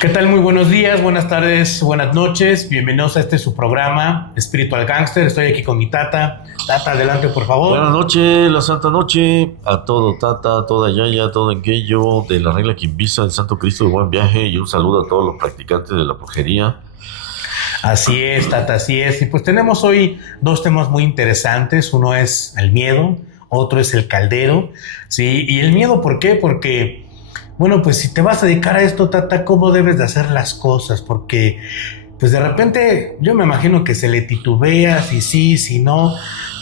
¿Qué tal? Muy buenos días, buenas tardes, buenas noches. Bienvenidos a su programa, Spiritual Gangster. Estoy aquí con mi tata. Tata, adelante, por Buenas favor. noches, la Santa Noche, a todo Tata, a toda Yaya, a todo aquello de la regla Quimbisa, el Santo Cristo de Buen Viaje y un saludo a todos los practicantes de la brujería. Así es, tata, así es. Y pues tenemos hoy dos temas muy interesantes. Uno es el miedo, otro es el caldero. Sí, y el miedo, ¿por qué? Porque, bueno, pues si te vas a dedicar a esto, tata, ¿cómo debes de hacer las cosas? Porque pues de repente yo me imagino que se le titubea si sí, si no,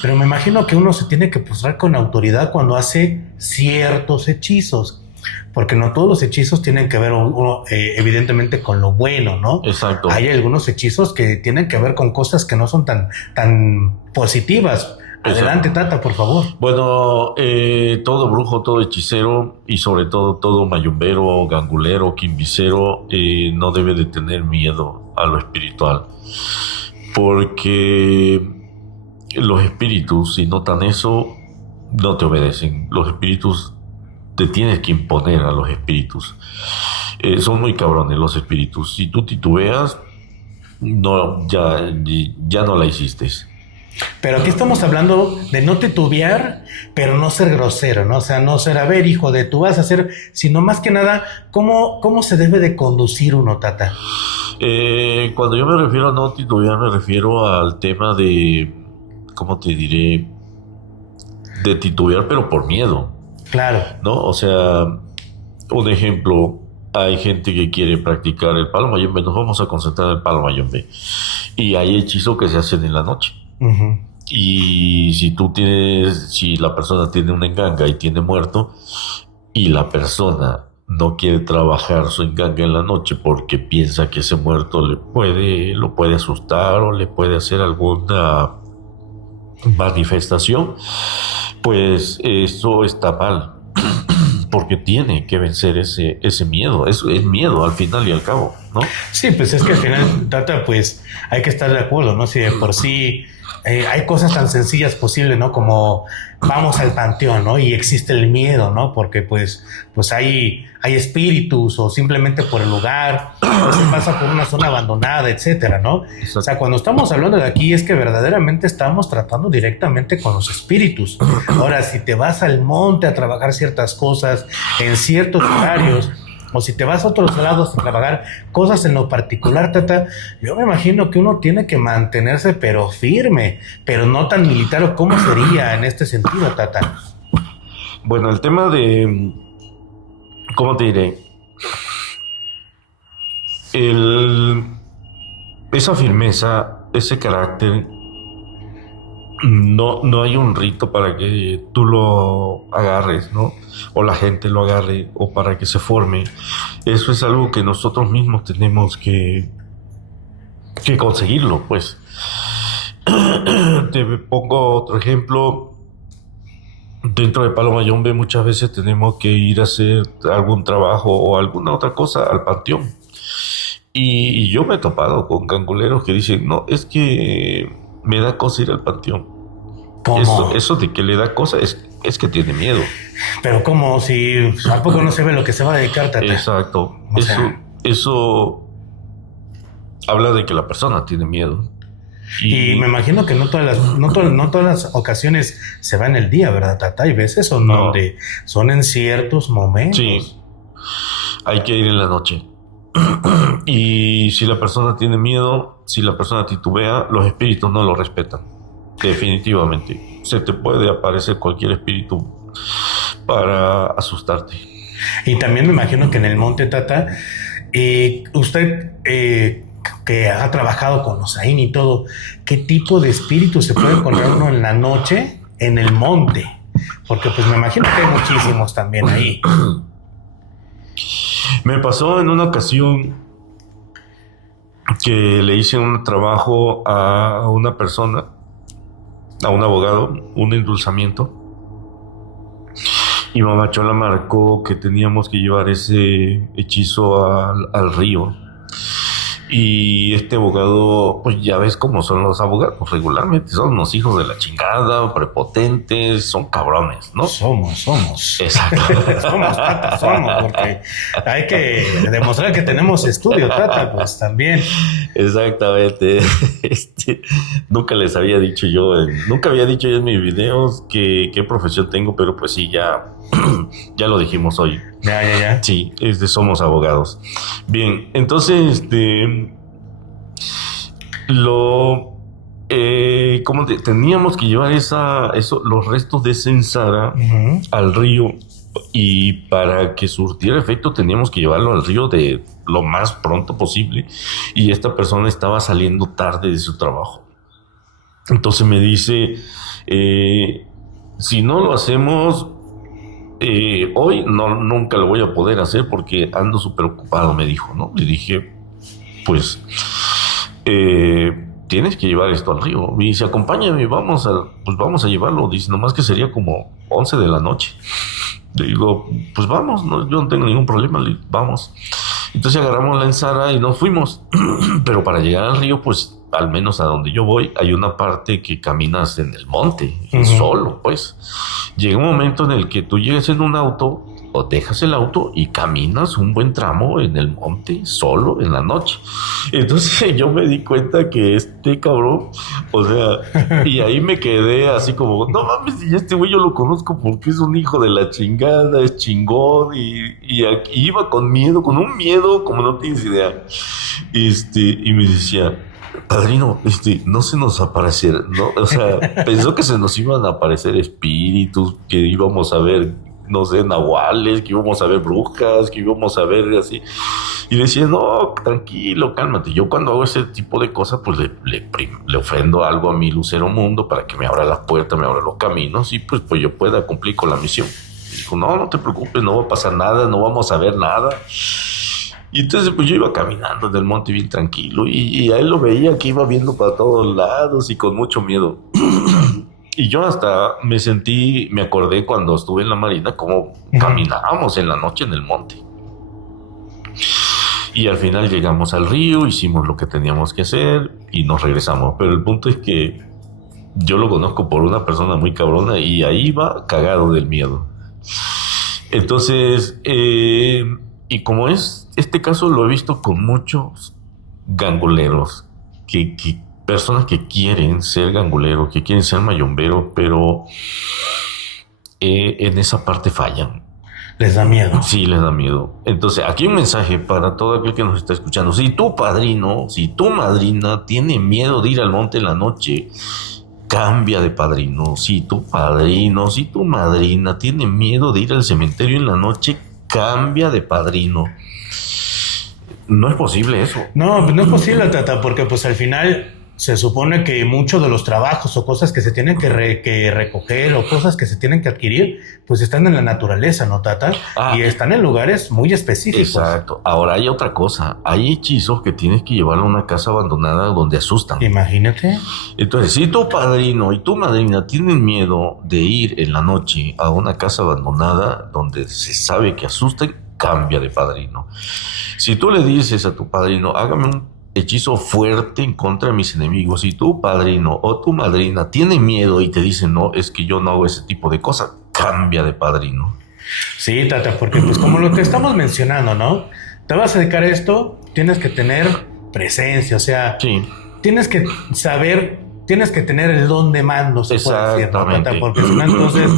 pero me imagino que uno se tiene que postrar con autoridad cuando hace ciertos hechizos, porque no todos los hechizos tienen que ver evidentemente con lo bueno, ¿no? Exacto, Hay algunos hechizos que tienen que ver con cosas que no son tan positivas. Adelante, exacto. tata, por favor. Bueno, todo brujo, todo hechicero y sobre todo todo mayumbero, gangulero, quimbicero no debe de tener miedo a lo espiritual, porque los espíritus, si notan eso, no te obedecen. Los espíritus te tienes que imponer a los espíritus. Son muy cabrones los espíritus. Si tú titubeas, no, ya no la hiciste. Pero aquí estamos hablando de no titubear, pero no ser grosero, ¿no? O sea, no ser, a ver, hijo de tú vas a hacer, sino más que nada, ¿cómo se debe de conducir uno, tata? Cuando yo me refiero a no titubear, me refiero al tema de, ¿cómo te diré? De titubear, pero por miedo, Claro. ¿no? O sea, un ejemplo, hay gente que quiere practicar el palo mayombe, nos vamos a concentrar en el palo mayombe. Y hay hechizos que se hacen en la noche. Ujú. Y si la persona tiene un enganga y tiene muerto, y la persona no quiere trabajar su enganga en la noche porque piensa que ese muerto lo puede asustar o le puede hacer alguna manifestación, pues eso está mal, porque tiene que vencer ese miedo. Es miedo al final y al cabo, ¿no? Sí, pues es que al final, tata, pues hay que estar de acuerdo, ¿no? Si de por sí hay cosas tan sencillas posibles, ¿no? Como vamos al panteón, ¿no? Y existe el miedo, ¿no? Porque pues hay espíritus o simplemente por el lugar, o se pasa por una zona abandonada, etcétera, ¿no? O sea, Exacto. cuando estamos hablando de aquí es que verdaderamente estamos tratando directamente con los espíritus. Ahora, si te vas al monte a trabajar ciertas cosas en ciertos horarios, o si te vas a otros lados a trabajar cosas en lo particular, tata, yo me imagino que uno tiene que mantenerse pero firme, pero no tan militar. ¿O cómo sería en este sentido, tata? Bueno, el tema de, ¿cómo te diré? El, esa firmeza, ese carácter, no hay un rito para que tú lo agarres, ¿no? O la gente lo agarre, o para que se forme. Eso es algo que nosotros mismos tenemos que conseguirlo, pues. Te pongo otro ejemplo. Dentro de Palo Mayombe muchas veces tenemos que ir a hacer algún trabajo o alguna otra cosa al panteón. Y yo me he topado con ganguleros que dicen, no, es que me da cosa ir al panteón. ¿Cómo? Eso de que le da cosa es que tiene miedo. Pero ¿cómo? Si a poco no se ve lo que se va a dedicar, tata. Exacto. O sea, Eso habla de que la persona tiene miedo. y me Y imagino que no todas las ocasiones se va en el día, ¿verdad, tata? Hay veces son no, donde son en ciertos sí, momentos. hay que ir en la noche. Y si la persona tiene miedo, si la persona titubea, los espíritus no lo respetan. Definitivamente. Se te puede aparecer cualquier espíritu para asustarte. Y también me imagino que en el monte, tata, usted que ha trabajado con Osaín y todo, ¿qué tipo de espíritu se puede encontrar uno en la noche en el monte? Porque pues me imagino que hay muchísimos también ahí. Me pasó en una ocasión que le hice un trabajo a una persona, a un abogado, un endulzamiento, y Mamá Chola marcó que teníamos que llevar ese hechizo al río. Y este abogado, pues ya ves cómo son los abogados regularmente, son unos hijos de la chingada, prepotentes, son cabrones, ¿no? Somos. Exacto. Somos, Tata, somos, porque hay que demostrar que tenemos estudio, Tata, pues también. Exactamente. Nunca les había dicho yo, nunca había dicho yo en mis videos qué profesión tengo, pero pues sí, ya, ya lo dijimos hoy. Ya. Sí, somos abogados. Bien, entonces, teníamos que llevar los restos de esa ensara al río, y para que surtiera efecto teníamos que llevarlo al río de lo más pronto posible, y esta persona estaba saliendo tarde de su trabajo. Entonces me dice, si no lo hacemos hoy, nunca lo voy a poder hacer porque ando súper ocupado, me dijo, ¿no? Le dije, pues tienes que llevar esto al río. Me dice, acompáñame, vamos a llevarlo. Dice, nomás que sería como 11 de la noche. Le digo, pues vamos, no, yo no tengo ningún problema, vamos. Entonces agarramos la ensara y nos fuimos. Pero para llegar al río, pues al menos a donde yo voy, hay una parte que caminas en el monte, solo, pues. Llega un momento en el que tú llegas en un auto o dejas el auto y caminas un buen tramo en el monte solo en la noche. Entonces yo me di cuenta que este cabrón, o sea, y ahí me quedé así como, no mames, y este güey yo lo conozco porque es un hijo de la chingada, es chingón, y iba con miedo, con un miedo como no tienes idea. Y me decía, padrino, no se nos aparecerá, ¿no? O sea, pensó que se nos iban a aparecer espíritus, que íbamos a ver, no sé, nahuales, que íbamos a ver brujas, que íbamos a ver así. Y decía, no, tranquilo, cálmate. Yo cuando hago ese tipo de cosas, pues le ofrendo algo a mi lucero mundo para que me abra las puertas, me abra los caminos y pues yo pueda cumplir con la misión. Y dijo, no te preocupes, no va a pasar nada, no vamos a ver nada. Y entonces pues yo iba caminando del monte bien tranquilo y a él lo veía que iba viendo para todos lados y con mucho miedo. Y yo hasta me acordé cuando estuve en la marina cómo caminábamos en la noche en el monte. Y al final llegamos al río, hicimos lo que teníamos que hacer y nos regresamos. Pero el punto es que yo lo conozco por una persona muy cabrona y ahí va cagado del miedo. Entonces, y como este caso lo he visto con muchos ganguleros, personas que quieren ser ganguleros, que quieren ser mayomberos, pero en esa parte fallan. Les da miedo. Sí, les da miedo. Entonces, aquí un mensaje para todo aquel que nos está escuchando. Si tu padrino, si tu madrina tiene miedo de ir al monte en la noche, cambia de padrino. Si tu padrino, si tu madrina tiene miedo de ir al cementerio en la noche, cambia de padrino. No es posible eso. No, pues no es posible, Tata, porque pues al final se supone que muchos de los trabajos o cosas que se tienen que recoger o cosas que se tienen que adquirir, pues están en la naturaleza, ¿no, Tata? Y están en lugares muy específicos. Exacto. Ahora hay otra cosa. Hay hechizos que tienes que llevar a una casa abandonada donde asustan. Imagínate. Entonces, si tu padrino y tu madrina tienen miedo de ir en la noche a una casa abandonada donde se sabe que asustan, cambia de padrino. Si tú le dices a tu padrino, hágame un hechizo fuerte en contra de mis enemigos, si tu padrino o tu madrina tiene miedo y te dice, no, es que yo no hago ese tipo de cosas, cambia de padrino. Sí, Tata, porque pues como lo que estamos mencionando, ¿no? Te vas a dedicar a esto, tienes que tener presencia, o sea, sí. Tienes que saber, tienes que tener el don de mando, se puede decir, ¿no, Tata? Porque si no, entonces,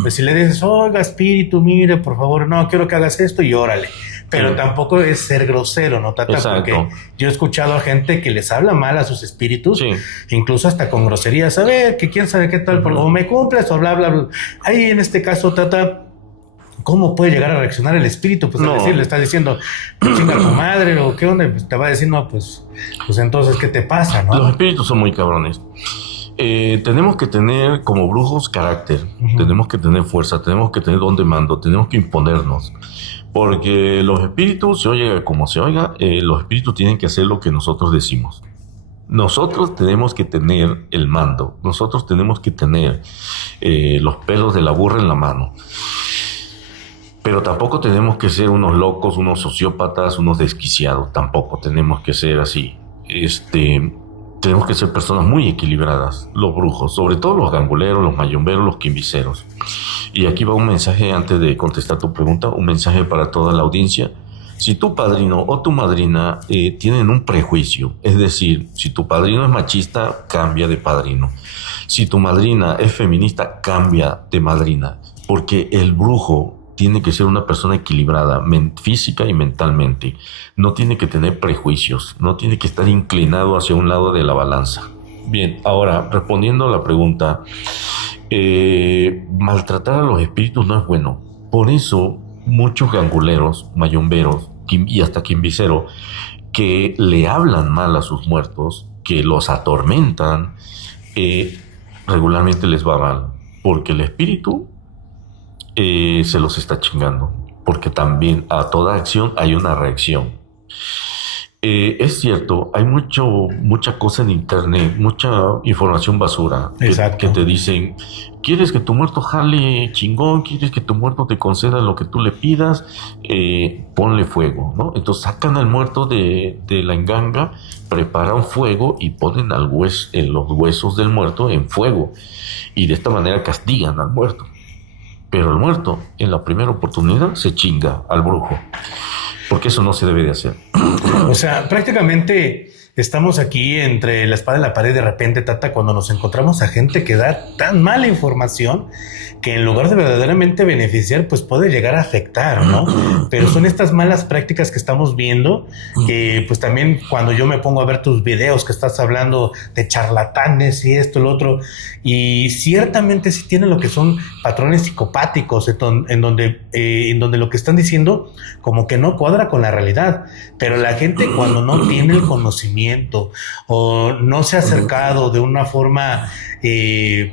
pues si le dices, oiga, espíritu, mire, por favor, no, quiero que hagas esto y órale. Pero tampoco es ser grosero, ¿no, Tata? Exacto. Porque yo he escuchado a gente que les habla mal a sus espíritus, incluso hasta con groserías, a ver, que quién sabe qué tal, o me cumples o bla, bla, bla. Ahí en este caso, Tata, ¿cómo puede llegar a reaccionar el espíritu? Pues no. Le estás diciendo, chinga tu madre, o qué onda, pues te va a decir, no, pues entonces, ¿qué te pasa, no? Los espíritus son muy cabrones. Tenemos que tener como brujos carácter, tenemos que tener fuerza, tenemos que tener don de mando, tenemos que imponernos. Porque los espíritus, se oiga como se oiga, los espíritus tienen que hacer lo que nosotros decimos. Nosotros tenemos que tener el mando, nosotros tenemos que tener los pelos de la burra en la mano. Pero tampoco tenemos que ser unos locos, unos sociópatas, unos desquiciados. Tampoco tenemos que ser así. Tenemos que ser personas muy equilibradas, los brujos, sobre todo los ganguleros, los mayomberos, los quimbiceros. Y aquí va un mensaje, antes de contestar tu pregunta, un mensaje para toda la audiencia. Si tu padrino o tu madrina tienen un prejuicio, es decir, si tu padrino es machista, cambia de padrino. Si tu madrina es feminista, cambia de madrina. Porque el brujo tiene que ser una persona equilibrada, física y mentalmente. No tiene que tener prejuicios, no tiene que estar inclinado hacia un lado de la balanza. Bien, ahora, respondiendo a la pregunta, maltratar a los espíritus no es bueno. Por eso, muchos ganguleros, mayomberos y hasta quimbiceros que le hablan mal a sus muertos, que los atormentan, regularmente les va mal, porque el espíritu se los está chingando, porque también a toda acción hay una reacción. Es cierto, hay mucha cosa en internet, mucha información basura que te dicen, ¿quieres que tu muerto jale chingón? ¿Quieres que tu muerto te conceda lo que tú le pidas? Ponle fuego, ¿no? Entonces sacan al muerto de la enganga, preparan fuego y ponen los huesos del muerto en fuego, y de esta manera castigan al muerto. Pero el muerto, en la primera oportunidad, se chinga al brujo, porque eso no se debe de hacer. O sea, prácticamente estamos aquí entre la espada y la pared de repente, Tata, cuando nos encontramos a gente que da tan mala información que en lugar de verdaderamente beneficiar, pues puede llegar a afectar, ¿no? Pero son estas malas prácticas que estamos viendo, que pues también cuando yo me pongo a ver tus videos que estás hablando de charlatanes y esto, lo otro, y ciertamente sí tienen lo que son patrones psicopáticos, en donde lo que están diciendo como que no cuadra con la realidad, pero la gente cuando no tiene el conocimiento o no se ha acercado de una forma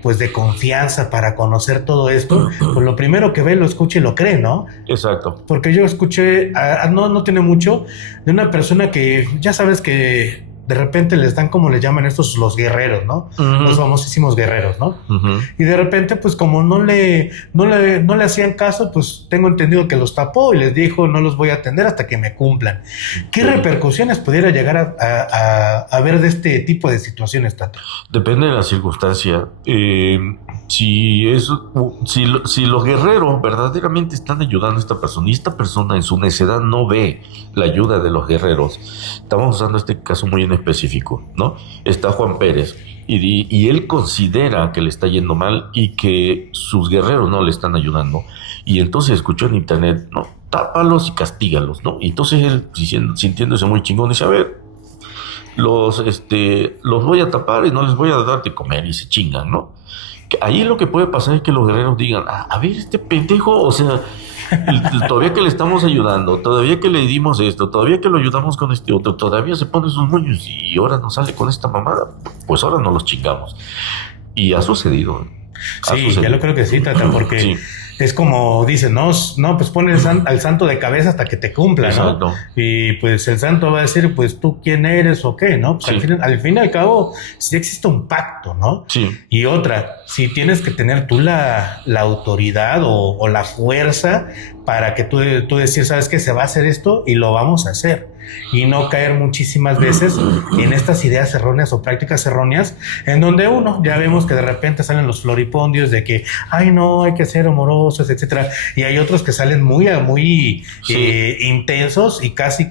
pues de confianza para conocer todo esto, pues lo primero que ve, lo escucha y lo cree, ¿no? Exacto. Porque yo escuché, no tiene mucho, de una persona que ya sabes que de repente les dan, como le llaman estos, los guerreros, ¿no? Uh-huh. Los famosísimos guerreros, ¿no? Uh-huh. Y de repente, pues como no le hacían caso, pues tengo entendido que los tapó y les dijo, no los voy a atender hasta que me cumplan. ¿Qué repercusiones pudiera llegar a haber de este tipo de situaciones, Tato? Depende de la circunstancia. Si los guerreros verdaderamente están ayudando a esta persona y esta persona en su necedad no ve la ayuda de los guerreros, estamos usando este caso muy en específico, ¿no? Está Juan Pérez y él considera que le está yendo mal y que sus guerreros no le están ayudando, y entonces escuchó en internet, ¿no? Tápalos y castígalos, ¿no? Y entonces él, sintiéndose muy chingón, dice, a ver, los voy a tapar y no les voy a dar de comer, y se chingan, ¿no? Ahí lo que puede pasar es que los guerreros digan, a ver, este pendejo, o sea, todavía que le estamos ayudando, todavía que le dimos esto, todavía que lo ayudamos con este otro, todavía se pone sus moños y ahora nos sale con esta mamada, pues ahora nos los chingamos. Y ha sucedido. Sí, ya lo creo que sí, Tata, porque sí. Es como dicen, no, pues pon al santo de cabeza hasta que te cumpla, exacto, ¿no? Y pues el santo va a decir, pues tú quién eres o qué, ¿no? Pues sí. al fin y al cabo, sí existe un pacto, ¿no? Sí. Y otra, si tienes que tener tú la autoridad o la fuerza para que tú decir, ¿sabes qué? Se va a hacer esto y lo vamos a hacer. Y no caer muchísimas veces en estas ideas erróneas o prácticas erróneas, en donde ya vemos que de repente salen los floripondios de que, ay no, hay que ser amorosos, etcétera, y hay otros que salen muy intensos y casi,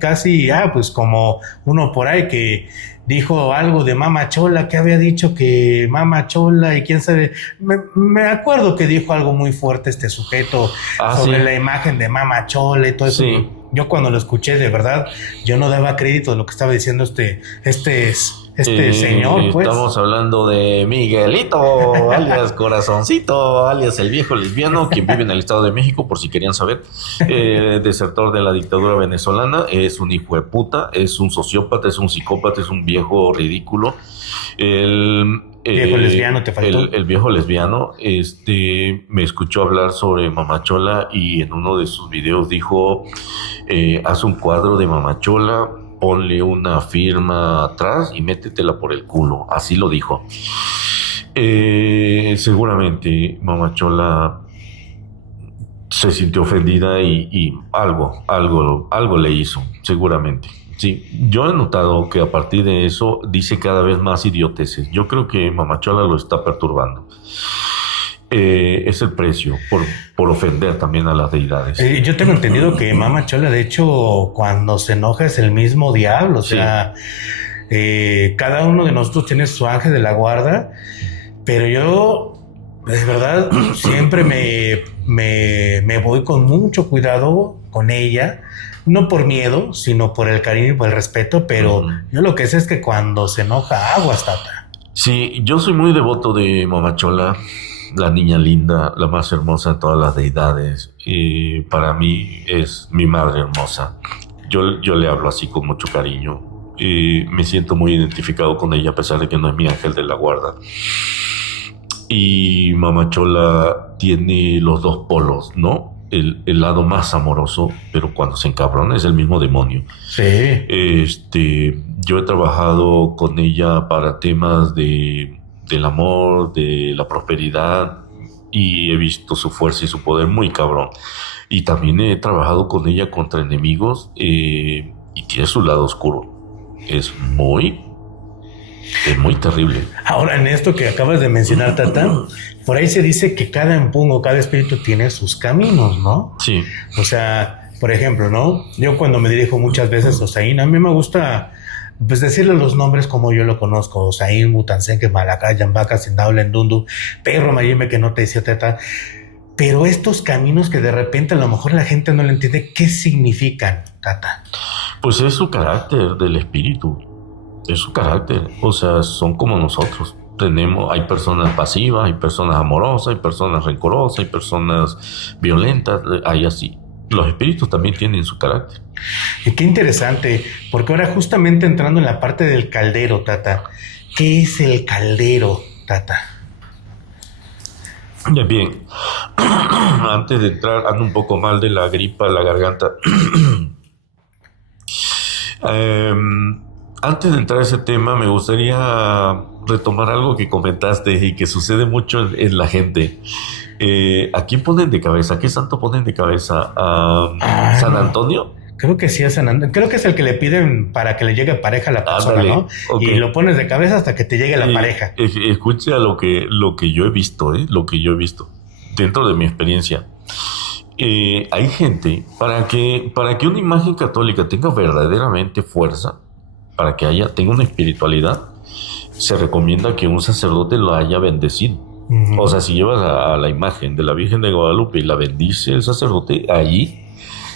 pues como uno por ahí que dijo algo de Mama Chola, que había dicho que Mama Chola y quién sabe, me acuerdo que dijo algo muy fuerte este sujeto sobre la imagen de Mama Chola y todo eso. Sí. Yo cuando lo escuché, de verdad, yo no daba crédito de lo que estaba diciendo este señor, pues. Estamos hablando de Miguelito, alias Corazoncito, alias el viejo lesbiano, quien vive en el Estado de México, por si querían saber, desertor de la dictadura venezolana, es un hijo de puta, es un sociópata, es un psicópata, es un viejo ridículo. Viejo lesbiano, te faltó. El viejo lesbiano, me escuchó hablar sobre Mamachola y en uno de sus videos dijo, haz un cuadro de Mamachola, ponle una firma atrás y métetela por el culo. Así lo dijo. Seguramente Mamachola se sintió ofendida y algo le hizo, seguramente. Sí, yo he notado que a partir de eso dice cada vez más idioteces. Yo creo que Mamachola lo está perturbando. Es el precio por ofender también a las deidades. Yo tengo entendido que Mama Chola, de hecho, cuando se enoja es el mismo diablo. O sea, cada uno de nosotros tiene su ángel de la guarda, pero yo, de verdad, siempre me voy con mucho cuidado con ella. No por miedo, sino por el cariño y por el respeto, pero yo lo que sé es que cuando se enoja, aguas, tata. Sí, yo soy muy devoto de Mamachola, la niña linda, la más hermosa de todas las deidades. Y para mí es mi madre hermosa. Yo le hablo así con mucho cariño. Y me siento muy identificado con ella a pesar de que no es mi ángel de la guarda. Y Mamachola tiene los dos polos, ¿no? El lado más amoroso, pero cuando se encabrona es el mismo demonio. Sí. Yo he trabajado con ella para temas del amor, de la prosperidad, y he visto su fuerza y su poder muy cabrón. Y también he trabajado con ella contra enemigos, y tiene su lado oscuro. Es muy terrible. Ahora, en esto que acabas de mencionar, tata, por ahí se dice que cada empungo, cada espíritu tiene sus caminos, ¿no? Sí. O sea, por ejemplo, ¿no? Yo cuando me dirijo muchas veces a Osaín, a mí me gusta pues decirle los nombres como yo lo conozco: Osaín, Mutansenque, Malacá, Yambaca, Sindaule, Ndundu, Perro, Mayime, que no te dice tata. Pero estos caminos que de repente a lo mejor la gente no le entiende, ¿qué significan, tata? Pues es su carácter del espíritu. Es su carácter. O sea, son como nosotros. Hay personas pasivas, hay personas amorosas, hay personas rencorosas, hay personas violentas, hay así. Los espíritus también tienen su carácter. Y qué interesante, porque ahora justamente entrando en la parte del caldero, tata, ¿qué es el caldero, tata? Bien, antes de entrar, ando un poco mal de la gripa, la garganta. Antes de entrar a ese tema, me gustaría retomar algo que comentaste y que sucede mucho en la gente. ¿A quién ponen de cabeza? ¿Qué santo ponen de cabeza? ¿A San Antonio? Creo que sí es San Antonio. Creo que es el que le piden para que le llegue pareja a la persona, ¿no? Okay. Y lo pones de cabeza hasta que te llegue la pareja. Escucha lo que yo he visto, lo que yo he visto dentro de mi experiencia. Hay gente, para que una imagen católica tenga verdaderamente fuerza, para que tenga una espiritualidad, se recomienda que un sacerdote lo haya bendecido. O sea, si llevas a la imagen de la Virgen de Guadalupe y la bendice el sacerdote, allí,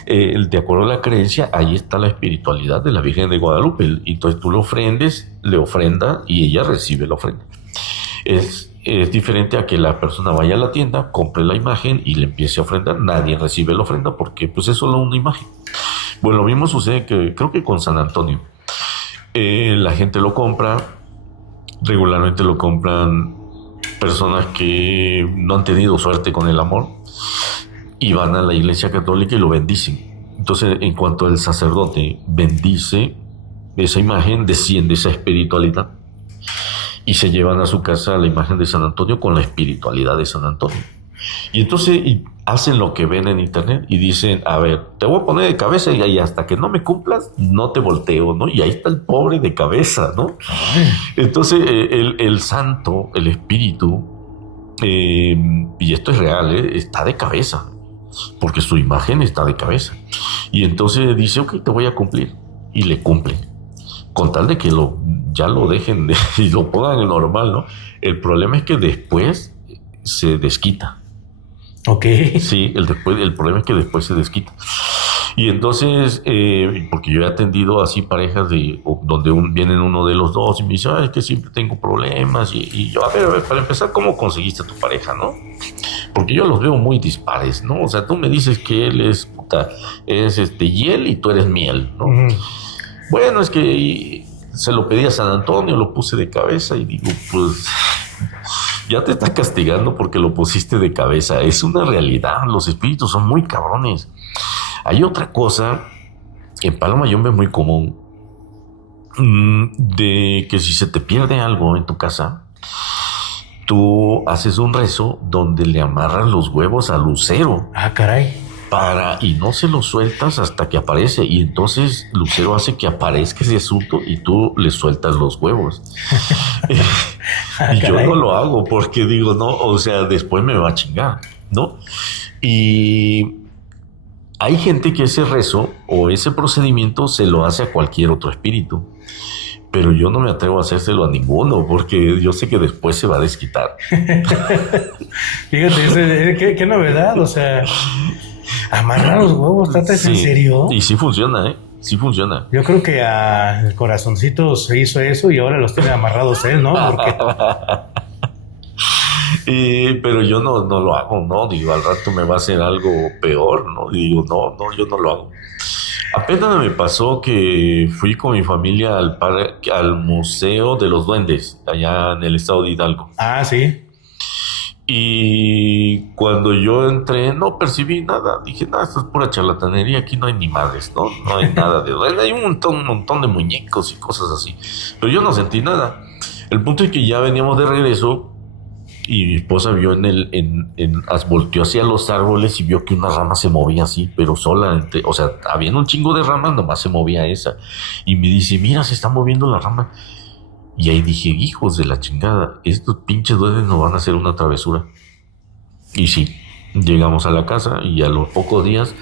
de acuerdo a la creencia, ahí está la espiritualidad de la Virgen de Guadalupe. Entonces tú le ofrenda y ella recibe la ofrenda. Es diferente a que la persona vaya a la tienda, compre la imagen y le empiece a ofrendar. Nadie recibe la ofrenda porque pues es solo una imagen. Bueno, lo mismo sucede creo que con San Antonio. La gente lo compra, regularmente lo compran personas que no han tenido suerte con el amor y van a la iglesia católica y lo bendicen. Entonces, en cuanto el sacerdote bendice esa imagen, desciende esa espiritualidad y se llevan a su casa la imagen de San Antonio con la espiritualidad de San Antonio. Y entonces hacen lo que ven en internet y dicen: a ver, te voy a poner de cabeza y hasta que no me cumplas, no te volteo, ¿no? Y ahí está el pobre de cabeza, ¿no? Entonces el santo, el espíritu, y esto es real, está de cabeza, porque su imagen está de cabeza. Y entonces dice: ok, te voy a cumplir. Y le cumple. Con tal de que ya lo dejen y lo pongan en normal, ¿no? El problema es que después se desquita. Ok. Sí, el problema es que después se desquita. Y entonces, porque yo he atendido así parejas donde vienen uno de los dos y me dice: es que siempre tengo problemas. Y yo, a ver, para empezar, ¿cómo conseguiste a tu pareja, no? Porque yo los veo muy dispares, ¿no? O sea, tú me dices que él es hiel y tú eres miel, ¿no? Bueno, es que se lo pedí a San Antonio, lo puse de cabeza y digo, pues ya te está castigando porque lo pusiste de cabeza. Es una realidad, los espíritus son muy cabrones. Hay otra cosa que en Palo Mayombe es muy común, de que si se te pierde algo en tu casa, tú haces un rezo donde le amarras los huevos al lucero. Ah, caray. Y no se los sueltas hasta que aparece. Y entonces Lucero hace que aparezca ese asunto y tú le sueltas los huevos. Y yo no lo hago porque digo, no, o sea, después me va a chingar, ¿no? Y hay gente que ese rezo o ese procedimiento se lo hace a cualquier otro espíritu. Pero yo no me atrevo a hacérselo a ninguno porque yo sé que después se va a desquitar. Fíjate, qué novedad, o sea... Amarrar los huevos, ¿Tata? ¿Es en serio? Y sí funciona, ¿eh? Sí funciona. Yo creo que a el Corazoncito se hizo eso y ahora los tiene amarrados él, ¿no? Porque... pero yo no lo hago, ¿no? Digo, al rato me va a hacer algo peor, ¿no? Digo, no, yo no lo hago. Apenas me pasó que fui con mi familia al Museo de los Duendes, allá en el estado de Hidalgo. Ah, sí. Y cuando yo entré no percibí nada. Dije, nada, esto es pura charlatanería, aquí no hay ni madres, ¿no? No hay nada de... Hay un montón de muñecos y cosas así. Pero yo no sentí nada. El punto es que ya veníamos de regreso y mi esposa vio volteó hacia los árboles y vio que una rama se movía así, pero sola. O sea, había un chingo de ramas, nomás se movía esa. Y me dice, mira, se está moviendo la rama. Y ahí dije, hijos de la chingada, estos pinches duendes nos van a hacer una travesura. Y sí, llegamos a la casa y a los pocos días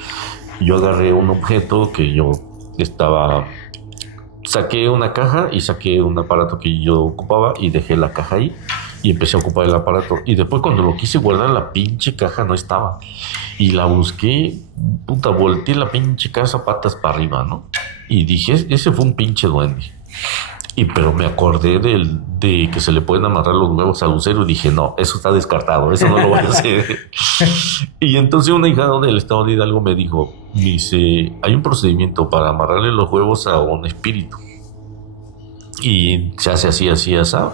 yo agarré un objeto que yo saqué una caja y saqué un aparato que yo ocupaba y dejé la caja ahí y empecé a ocupar el aparato. Y después cuando lo quise guardar, la pinche caja no estaba. Y la busqué, volteé la pinche casa patas para arriba, ¿no? Y dije, ese fue un pinche duende. Pero me acordé de que se le pueden amarrar los huevos al lucero y dije, no, eso está descartado, eso no lo voy a hacer. Y entonces un ahijado del estado de Hidalgo me dice, hay un procedimiento para amarrarle los huevos a un espíritu. Y se hace así, asado.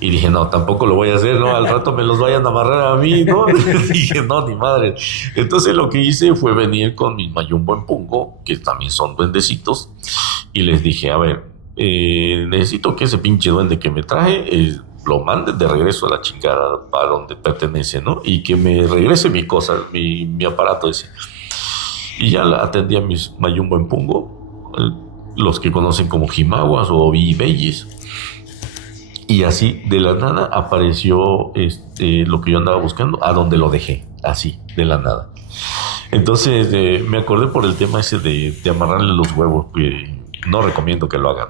Y dije, no, tampoco lo voy a hacer, ¿no? Al rato me los vayan a amarrar a mí, ¿no? Dije, no, ni madre. Entonces lo que hice fue venir con mis Mayumbo en Pungo, que también son duendecitos, y les dije, a ver, necesito que ese pinche duende que me traje lo mande de regreso a la chingada para donde pertenece, ¿no? Y que me regrese mi cosa, mi aparato ese. Y ya atendí a mis Mayumbo en Pungo, los que conocen como Jimaguas o Vibeyes. Y así, de la nada, apareció lo que yo andaba buscando, a donde lo dejé, así, de la nada. Entonces, me acordé por el tema ese de amarrarle los huevos, que no recomiendo que lo hagan.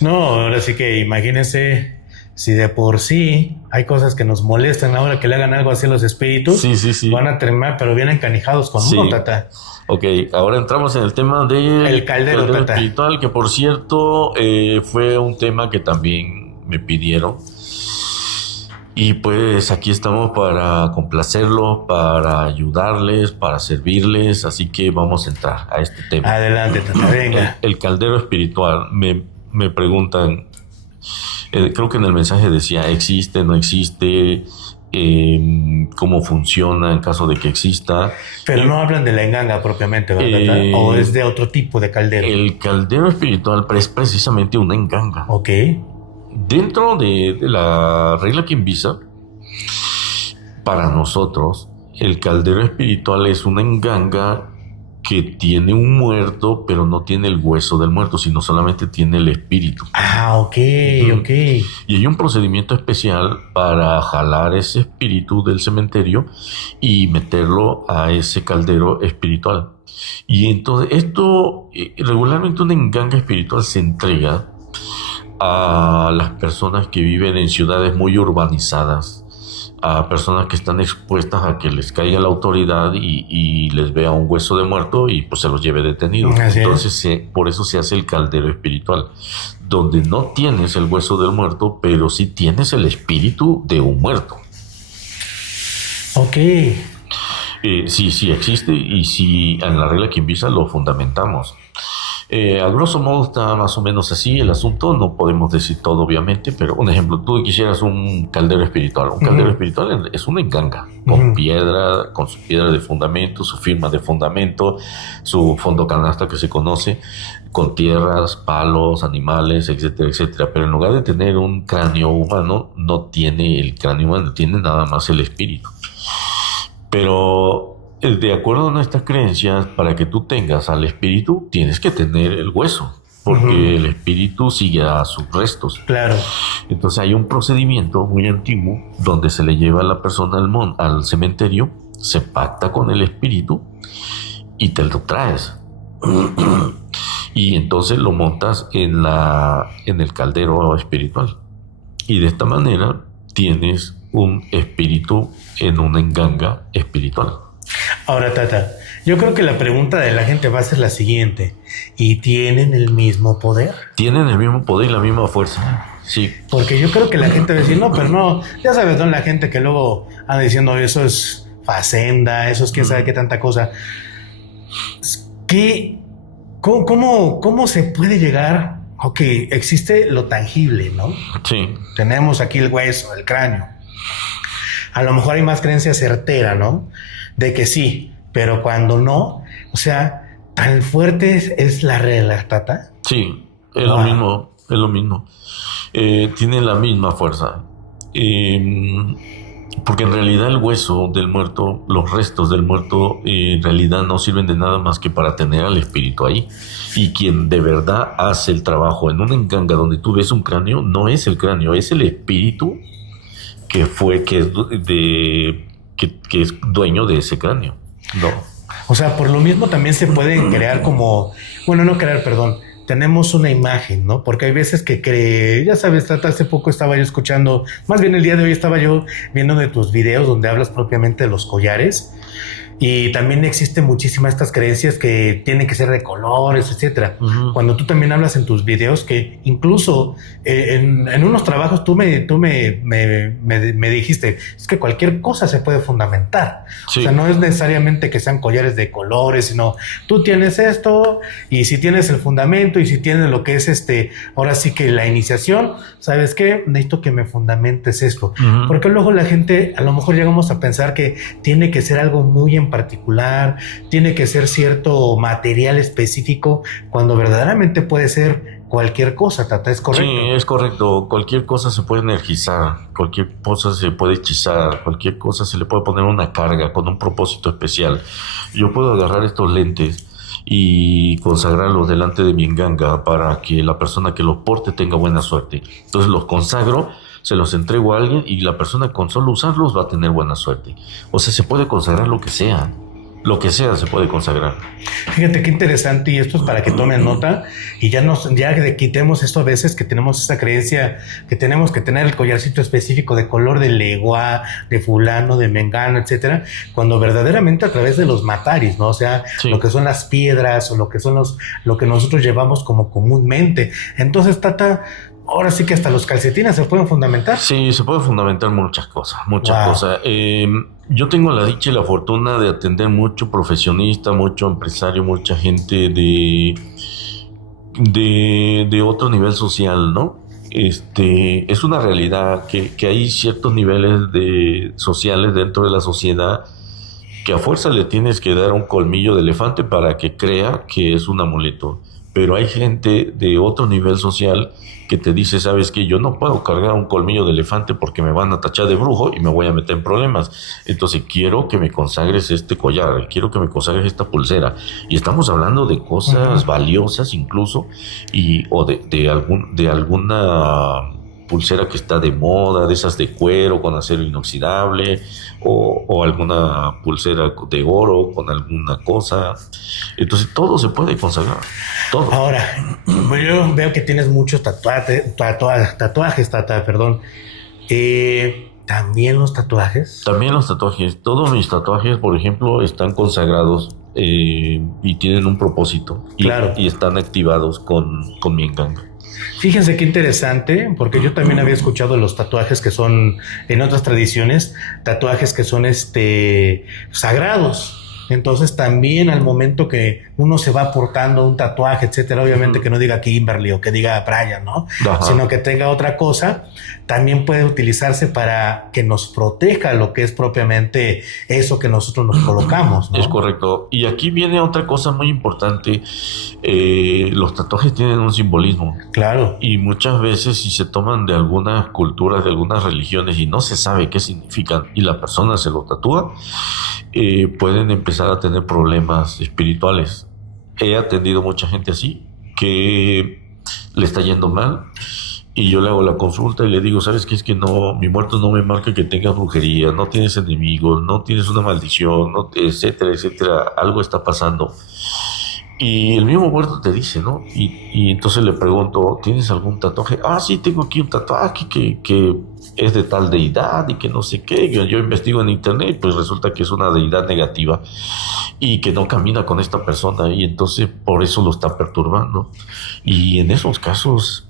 No, ahora sí que imagínense, si de por sí hay cosas que nos molestan, ahora que le hagan algo así a los espíritus, sí. Van a terminar, pero bien encanijados con uno, Tata. Ok, ahora entramos en el tema del el caldero Tata. Espiritual, que por cierto fue un tema que también me pidieron. Y pues aquí estamos para complacerlos, para ayudarles, para servirles. Así que vamos a entrar a este tema. Adelante, Tata, venga. El caldero espiritual. Me preguntan, creo que en el mensaje decía, ¿existe, no existe? ¿Cómo funciona en caso de que exista? Pero no hablan de la enganga propiamente, ¿verdad? ¿O es de otro tipo de caldero? El caldero espiritual es precisamente una enganga. Ok. Dentro de la regla Quimbisa, para nosotros, el caldero espiritual es una enganga que tiene un muerto, pero no tiene el hueso del muerto, sino solamente tiene el espíritu. Ah, ok. Y hay un procedimiento especial para jalar ese espíritu del cementerio y meterlo a ese caldero espiritual. Y entonces esto, regularmente una enganga espiritual se entrega a las personas que viven en ciudades muy urbanizadas, a personas que están expuestas a que les caiga la autoridad y les vea un hueso de muerto y pues se los lleve detenidos. Entonces por eso se hace el caldero espiritual, donde no tienes el hueso del muerto, pero sí tienes el espíritu de un muerto. Ok. Sí existe, y sí en la regla Quimbisa lo fundamentamos. A grosso modo está más o menos así el asunto, no podemos decir todo obviamente, pero un ejemplo, tú quisieras un caldero espiritual. Un caldero espiritual es una enganga, con piedra, con su piedra de fundamento, su firma de fundamento, su fondo canasta que se conoce, con tierras, palos, animales, etcétera, etcétera. Pero en lugar de tener un cráneo humano, no tiene el cráneo humano, tiene nada más el espíritu. Pero de acuerdo a nuestras creencias, para que tú tengas al espíritu, tienes que tener el hueso, porque el espíritu sigue a sus restos. Claro. Entonces hay un procedimiento muy antiguo donde se le lleva a la persona al cementerio, se pacta con el espíritu y te lo traes. Y entonces lo montas en el caldero espiritual. Y de esta manera tienes un espíritu en una enganga espiritual. Ahora, Tata, yo creo que la pregunta de la gente va a ser la siguiente. ¿Y tienen el mismo poder? Tienen el mismo poder y la misma fuerza. Sí. Porque yo creo que la gente va a decir, no, pero no, ya sabes, ¿no? La gente que luego anda diciendo, eso es facenda, eso es quién sabe qué tanta cosa. ¿Cómo se puede llegar? Ok, existe lo tangible, ¿no? Sí. Tenemos aquí el hueso, el cráneo. A lo mejor hay más creencia certera, ¿no? De que sí, pero cuando no, o sea, tan fuerte es la regla, Tata. Sí, es lo mismo, es lo mismo. Tiene la misma fuerza. Porque en realidad el hueso del muerto, los restos del muerto, en realidad no sirven de nada más que para tener al espíritu ahí. Y quien de verdad hace el trabajo en una enganga donde tú ves un cráneo, no es el cráneo, es el espíritu que es dueño de ese cráneo. No. O sea, por lo mismo también se pueden crear como, bueno, no crear, perdón, tenemos una imagen, ¿no? Porque hay veces que ya sabes, Tata, hace poco estaba yo escuchando, más bien el día de hoy estaba yo viendo de tus videos donde hablas propiamente de los collares. Y también existen muchísimas estas creencias que tienen que ser de colores, etcétera. Cuando tú también hablas en tus videos que incluso en unos trabajos tú me dijiste, es que cualquier cosa se puede fundamentar. Sí. O sea, no es necesariamente que sean collares de colores, sino tú tienes esto y si tienes el fundamento y si tienes lo que es ahora sí que la iniciación, ¿sabes qué? Necesito que me fundamentes esto. Porque luego la gente, a lo mejor llegamos a pensar que tiene que ser algo muy en particular, tiene que ser cierto material específico, cuando verdaderamente puede ser cualquier cosa, Tata, ¿es correcto? Sí, es correcto. Cualquier cosa se puede energizar, cualquier cosa se puede hechizar, cualquier cosa se le puede poner una carga con un propósito especial. Yo puedo agarrar estos lentes y consagrarlos delante de mi enganga para que la persona que los porte tenga buena suerte. Entonces los consagro, se los entrego a alguien y la persona con solo usarlos va a tener buena suerte. O sea, se puede consagrar lo que sea se puede consagrar. Fíjate qué interesante, y esto es para que tomen nota y ya quitemos esto a veces que tenemos esa creencia que tenemos que tener el collarcito específico de color de legua, de fulano, de mengano, etcétera, cuando verdaderamente a través de los mataris, ¿no? O sea, sí, lo que son las piedras o lo que son lo que nosotros llevamos como comúnmente. Entonces, Tata, ahora sí que hasta los calcetines se pueden fundamentar. Sí, se pueden fundamentar muchas cosas. Yo tengo la dicha y la fortuna de atender mucho profesionista, mucho empresario, mucha gente de otro nivel social, ¿no? Es una realidad que hay ciertos niveles sociales dentro de la sociedad que a fuerza le tienes que dar un colmillo de elefante para que crea que es un amuleto. Pero hay gente de otro nivel social que te dice, sabes que yo no puedo cargar un colmillo de elefante porque me van a tachar de brujo y me voy a meter en problemas. Entonces quiero que me consagres este collar, quiero que me consagres esta pulsera. Y estamos hablando de cosas valiosas incluso, o de alguna pulsera que está de moda, de esas de cuero con acero inoxidable, o alguna pulsera de oro con alguna cosa. Entonces todo se puede consagrar, todo. Ahora, yo veo que tienes muchos tatuajes, Tata, perdón. ¿También los tatuajes? También los tatuajes. Todos mis tatuajes, por ejemplo, están consagrados y tienen un propósito. Claro. Y están activados con mi enganga. Fíjense qué interesante, porque yo también había escuchado los tatuajes que son, en otras tradiciones, tatuajes que son sagrados. Entonces también al momento que uno se va aportando un tatuaje, etcétera, obviamente que no diga Kimberly o que diga Brian, ¿no? Ajá. Sino que tenga otra cosa, también puede utilizarse para que nos proteja lo que es propiamente eso que nosotros nos colocamos, ¿no? Es correcto. Y aquí viene otra cosa muy importante. Los tatuajes tienen un simbolismo. Claro. Y muchas veces si se toman de algunas culturas, de algunas religiones y no se sabe qué significan y la persona se lo tatúa, pueden empezar a tener problemas espirituales. He atendido mucha gente así que le está yendo mal y yo le hago la consulta y le digo, ¿sabes qué? Es que no, mi muerto no me marca que tengas brujería, no tienes enemigos, no tienes una maldición, no, etcétera, etcétera, algo está pasando. Y el mismo muerto te dice, ¿no? Y entonces le pregunto, ¿tienes algún tatuaje? Ah, sí, tengo aquí un tatuaje que es de tal deidad y que no sé qué. Yo investigo en internet y pues resulta que es una deidad negativa y que no camina con esta persona y entonces por eso lo está perturbando. Y en esos casos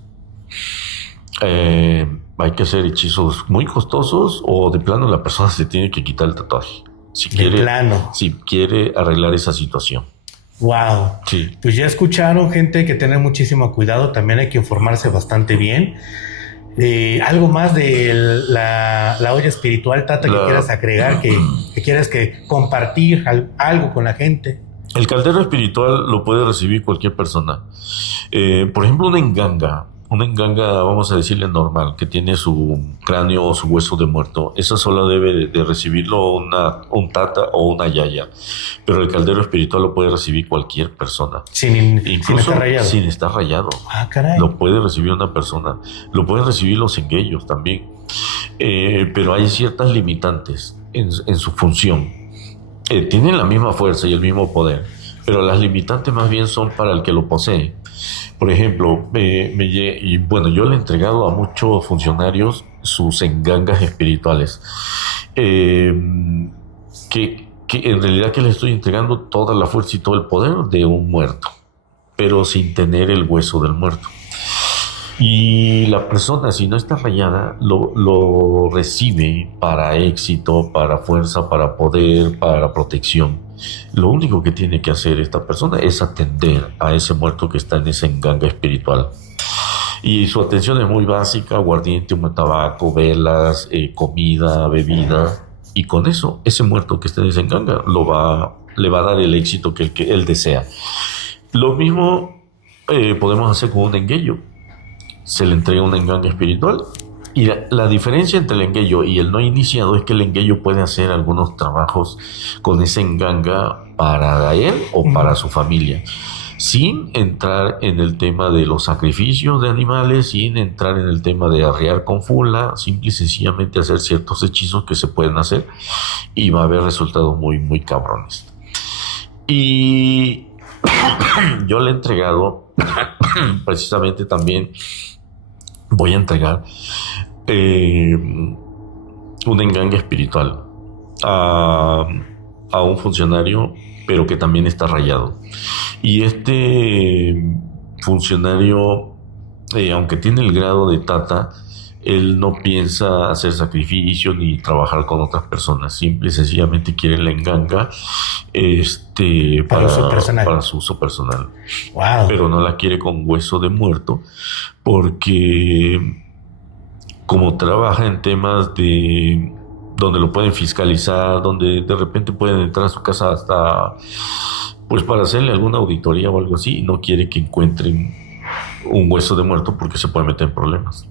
hay que hacer hechizos muy costosos o de plano la persona se tiene que quitar el tatuaje. Si quiere arreglar esa situación. Wow. Sí. Pues ya escucharon, gente, que tener muchísimo cuidado. También hay que informarse bastante bien. Algo más de la olla espiritual, Tata, que quieras agregar, que quieras que compartir algo con la gente. El caldero espiritual lo puede recibir cualquier persona. Por ejemplo, una enganga, vamos a decirle normal, que tiene su cráneo o su hueso de muerto, esa solo debe de recibirlo un tata o una yaya. Pero el caldero espiritual lo puede recibir cualquier persona. Sin estar rayado. Sin estar rayado. Ah, caray. Lo puede recibir una persona. Lo pueden recibir los enguellos también. Pero hay ciertas limitantes en su función. Tienen la misma fuerza y el mismo poder, pero las limitantes más bien son para el que lo posee. Por ejemplo, yo le he entregado a muchos funcionarios sus engangas espirituales, que en realidad que le estoy entregando toda la fuerza y todo el poder de un muerto, pero sin tener el hueso del muerto. Y la persona, si no está rayada, lo recibe para éxito, para fuerza, para poder, para protección. Lo único que tiene que hacer esta persona es atender a ese muerto que está en esa enganga espiritual. Y su atención es muy básica: aguardiente, humo de tabaco, velas, comida, bebida. Y con eso, ese muerto que está en esa enganga le va a dar el éxito que él desea. Lo mismo podemos hacer con un enguello. Se le entrega una enganga espiritual y la diferencia entre el enguello y el no iniciado es que el enguello puede hacer algunos trabajos con esa enganga para él o para su familia, sin entrar en el tema de los sacrificios de animales, sin entrar en el tema de arrear con fula, simple y sencillamente hacer ciertos hechizos que se pueden hacer y va a haber resultados muy, muy cabrones. Y yo le he entregado precisamente también. Voy a entregar una enganga espiritual a un funcionario, pero que también está rayado. Y este funcionario, aunque tiene el grado de tata, él no piensa hacer sacrificio ni trabajar con otras personas. Simple y sencillamente quiere la enganga para su uso personal. Wow. Pero no la quiere con hueso de muerto, porque como trabaja en temas de donde lo pueden fiscalizar, donde de repente pueden entrar a su casa hasta pues para hacerle alguna auditoría o algo así, y no quiere que encuentren un hueso de muerto porque se puede meter en problemas.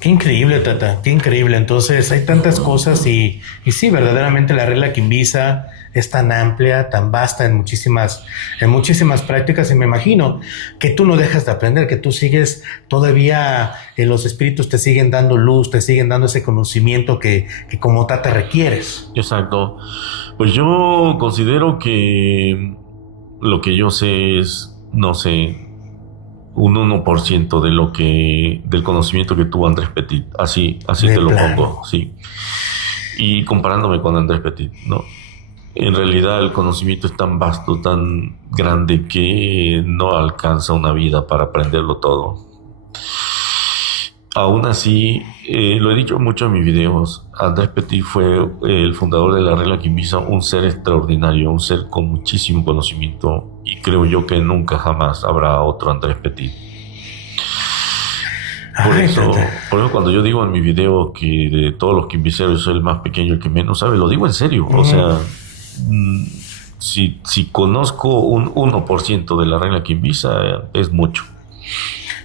Qué increíble, Tata, qué increíble. Entonces hay tantas cosas y sí, verdaderamente la regla Quimbisa es tan amplia, tan vasta en muchísimas prácticas, y me imagino que tú no dejas de aprender, que tú sigues todavía, los espíritus te siguen dando luz, te siguen dando ese conocimiento que como Tata requieres. Exacto. Pues yo considero que lo que yo sé es, no sé, un 1% del conocimiento que tuvo Andrés Petit. Así te lo pongo, sí. Y comparándome con Andrés Petit, ¿no? En realidad el conocimiento es tan vasto, tan grande, que no alcanza una vida para aprenderlo todo. Aún así, lo he dicho mucho en mis videos, Andrés Petit fue el fundador de la regla Quimbiza, un ser extraordinario, un ser con muchísimo conocimiento, y creo yo que nunca jamás habrá otro Andrés Petit. Por eso cuando yo digo en mi video que de todos los quimbiceros yo soy el más pequeño, el que menos sabe, lo digo en serio. O sea, si conozco un 1% de la regla Quimbiza, es mucho.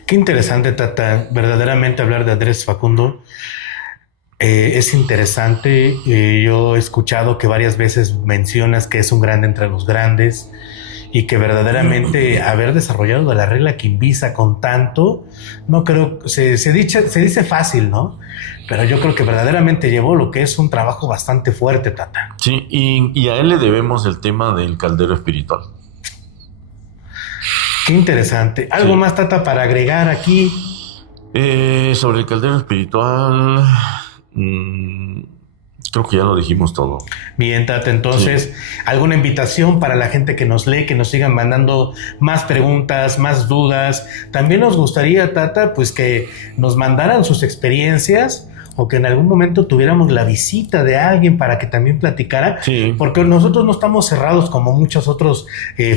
Qué interesante, Tata. Verdaderamente hablar de Andrés Facundo es interesante. Yo he escuchado que varias veces mencionas que es un grande entre los grandes y que verdaderamente haber desarrollado de la regla Quimbiza con tanto, no creo, se dice fácil, ¿no? Pero yo creo que verdaderamente llevó lo que es un trabajo bastante fuerte, Tata. Sí, y a él le debemos el tema del caldero espiritual. Qué interesante. ¿Algo más, Tata, para agregar aquí? Sobre el caldero espiritual, creo que ya lo dijimos todo. Bien, Tata, entonces, ¿alguna invitación para la gente que nos lee, que nos sigan mandando más preguntas, más dudas? También nos gustaría, Tata, pues que nos mandaran sus experiencias o que en algún momento tuviéramos la visita de alguien para que también platicara, porque nosotros no estamos cerrados como muchos otros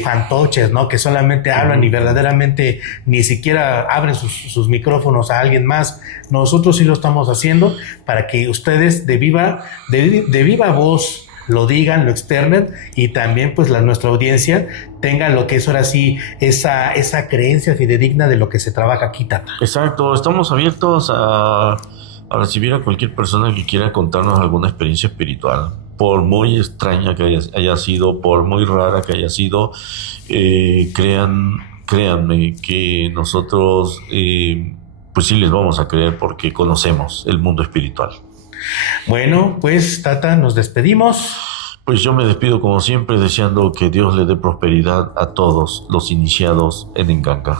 fantoches, ¿no? Que solamente hablan y verdaderamente ni siquiera abren sus micrófonos a alguien más. Nosotros sí lo estamos haciendo para que ustedes de viva voz lo digan, lo externen, y también pues nuestra audiencia tenga lo que es ahora sí esa creencia fidedigna de lo que se trabaja aquí, Tata. Exacto, estamos abiertos a recibir a cualquier persona que quiera contarnos alguna experiencia espiritual, por muy extraña que haya sido, por muy rara que haya sido. Créanme que nosotros pues sí les vamos a creer, porque conocemos el mundo espiritual. Bueno, pues Tata, nos despedimos. Pues yo me despido como siempre, deseando que Dios le dé prosperidad a todos los iniciados en Nganga.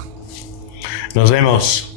Nos vemos.